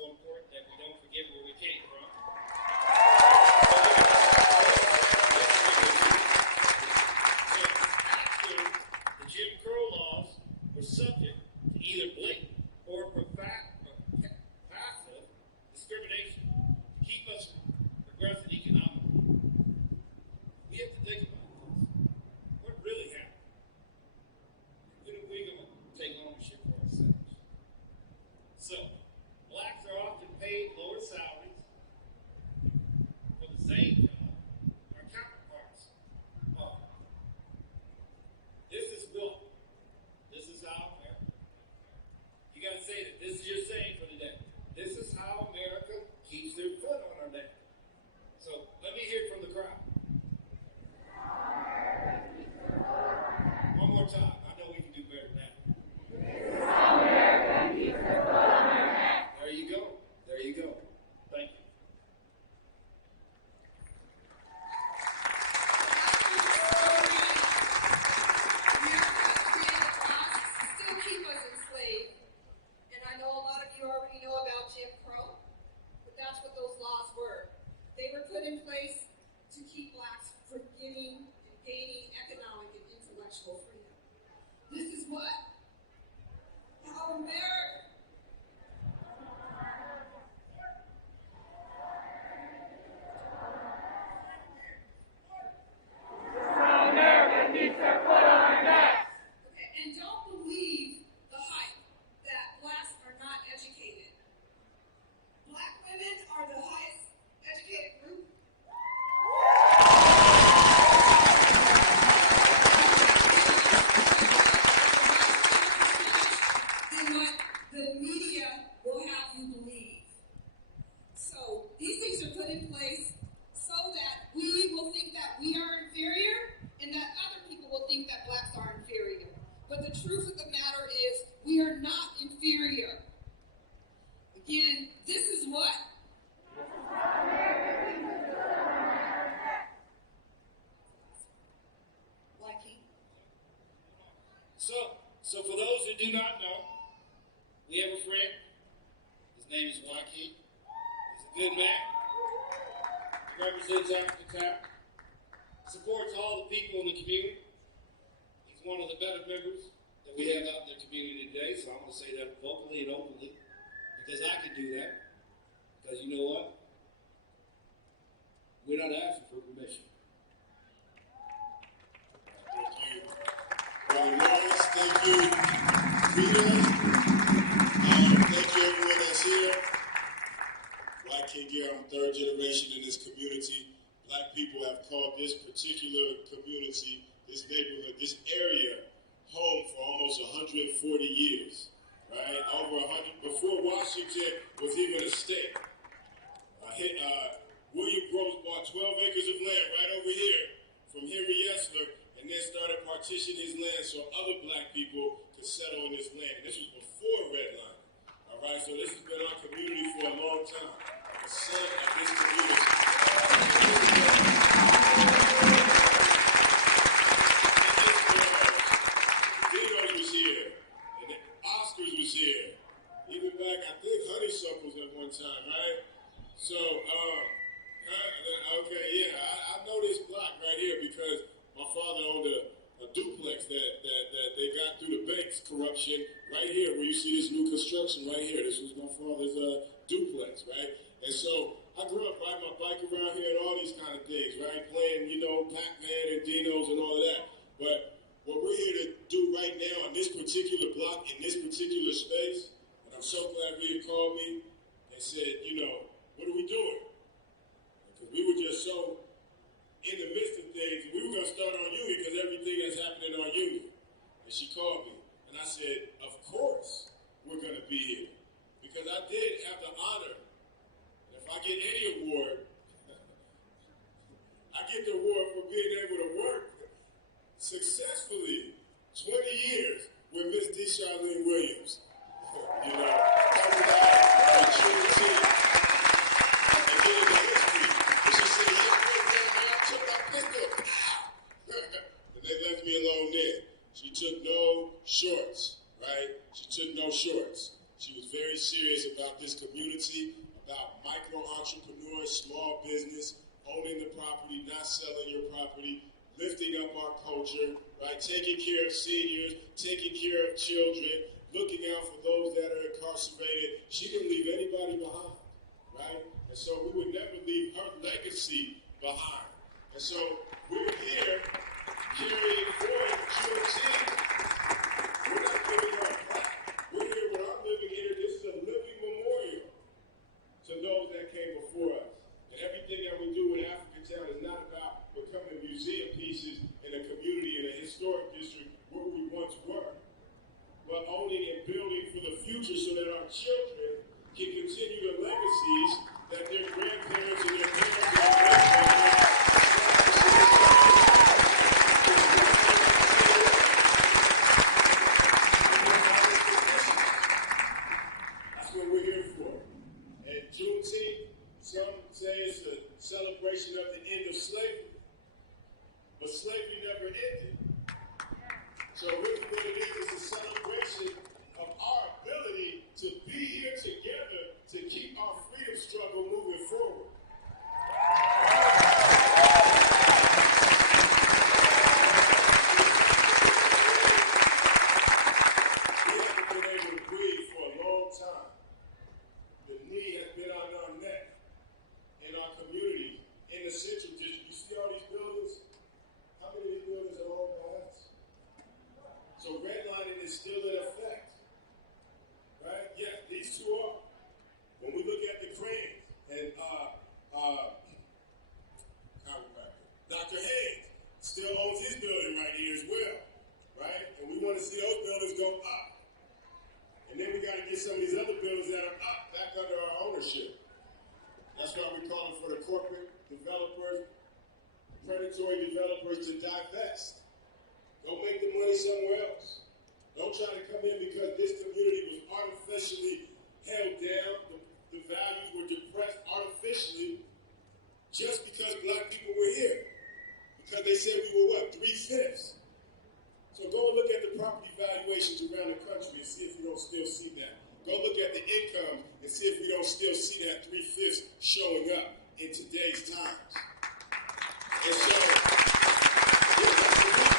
so important that we don't forget where we came from. So after the Jim Crow laws were subject to either blatant or passive discrimination to keep us progressing economically, we have to think about this. What really happened? When are we going to take ownership for ourselves? So, blacks are often paid lower salaries for the same job our counterparts are. This is built. This is how America. You got to say that. This is your saying for the day. This is how America keeps their foot on our neck. So, let me hear it from the crowd. One more time. I know we can do better than that. There you go. There you go. Thank you. Still keep us enslaved. And I know a lot of you already know about Jim Crow, but that's what those laws were. They were put in place to keep blacks from gaining economic and intellectual freedom. This is what? How America. Okay, and don't believe the hype that blacks are not educated. Black women are the highest educated group. Than what the media will have you believe. So these things are put in place so that we will think that we are inferior and that other people will think that blacks are inferior. But the truth of the matter is we are not inferior. Again, this is what? Like he. So for those who do not know, we have a friend. His name is Joaquin. He's a good man. He represents African town. Supports all the people in the community. He's one of the better members that we have out in the community today, so I'm going to say that vocally and openly because I can do that. Because you know what? We're not asking for permission. Thank you, Brother Lawrence. Thank you, Rita. Thank you, everyone that's here. White King here, I'm third generation in this community. Black people have called this particular community, this neighborhood, this area, home for almost 140 years, right? Over 100, before Washington was even a state. William Groves bought 12 acres of land right over here from Henry Yesler and then started partitioning his land so other black people could settle in this land. And this was before redlining, all right? So this has been our community for a long time. The son of this community. Dino's was here, and then Oscars was here. Even back, I think Honeysuckles at one time, right? So, okay, yeah, I know this block right here because my father owned a duplex that they got through the bank's corruption right here, where you see this new construction right here. This was my father's duplex, right? And so I grew up riding my bike around here and all these kind of things, right? Playing, Pac-Man and Dino's and all of that. But what we're here to do right now in this particular block, in this particular space, and I'm so glad Rita called me and said, what are we doing? Because we were just so in the midst of things, we were going to start our union because everything that's happened in our union. And she called me, and I said, of course we're going to be here. Because I did have the honor, and if I get any award, I get the award for being able to work successfully 20 years with Miss D. Charlene Williams. Talking about Juneteenth. And getting the history. And she said, I took my pistol. And they left me alone then. She took no shorts, right? She took no shorts. She was very serious about this community, about micro entrepreneurs, small business, owning the property, not selling your property, lifting up our culture, right? Taking care of seniors, taking care of children, looking out for those that are incarcerated. She didn't leave anybody behind, right? And so we would never leave her legacy behind. And so we're here carrying forward Juneteenth. We're not giving her a plaque. We're here when I'm living here. This is a living memorial to those that came before us. And everything that we do in African Town is not about becoming museum pieces in a community, in a historic district where we once were, but owning and building for the future so that our children can continue the legacies that their grandparents and their parents and their great-grandparents. That's what we're here for. And Juneteenth, some say it's a celebration of the end of slavery, but slavery never ended. So really what it is a celebration of our ability to be here together to keep our freedom struggle moving forward. We haven't been able to breathe for a long time. The knee has been on our neck in our community, in the Central District. You see all these buildings? How many of these buildings are owned by us? So redlining is still in effect, right? Yeah, these two are. When we look at the cranes and Dr. Hayes still owns his building right here as well, right? And we want to see those buildings go up. And then we got to get some of these other buildings that are up back under our ownership. That's why we're calling for the corporate developers, predatory developers to divest. Go make the money somewhere else. Don't try to come in because this community was artificially held down. The values were depressed artificially just because black people were here. Because they said we were what, 3/5. So go and look at the property valuations around the country and see if you don't still see that. Go look at the income and see if we don't still see that 3/5 showing up in today's times. And so, yeah, that's the reason.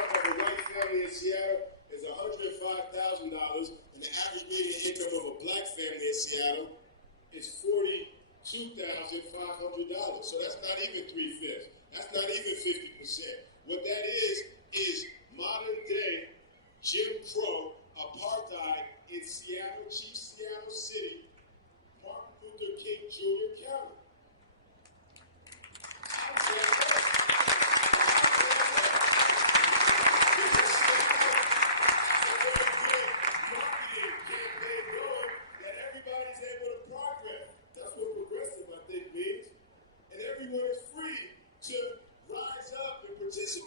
Of a white family in Seattle is $105,000, and the average median income of a black family in Seattle is $42,500. So that's not even 3/5. That's not even 50%. What that is modern day Jim Crow apartheid in Seattle, Chief Seattle City, Martin Luther King Jr. County.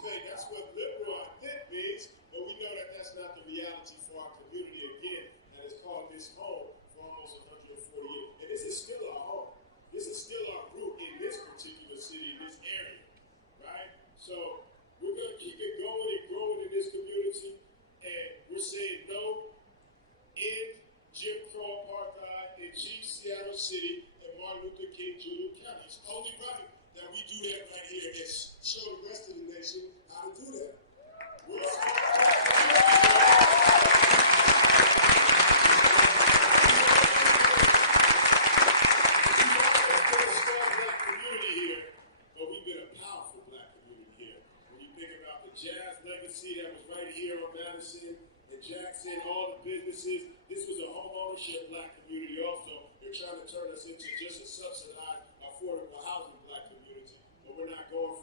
That's what liberal, I think, means, but we know that that's not the reality for our community again, that has called this home for almost 140 years. And this is still our home. This is still our root in this particular city, in this area, right? So we're going to keep it going and growing in this community, and we're saying no in Jim Crow apartheid in Chief Seattle City and Martin Luther King Jr. County. It's only right that we do that right here and show the rest of the nation how to do that. We're a small black community here, but we've been a powerful black community here. When you think about the jazz legacy that was right here on Madison and Jackson, all the businesses, this was a home ownership black community also. They're trying to turn us into just a subsidized, affordable housing black community. But we're not going for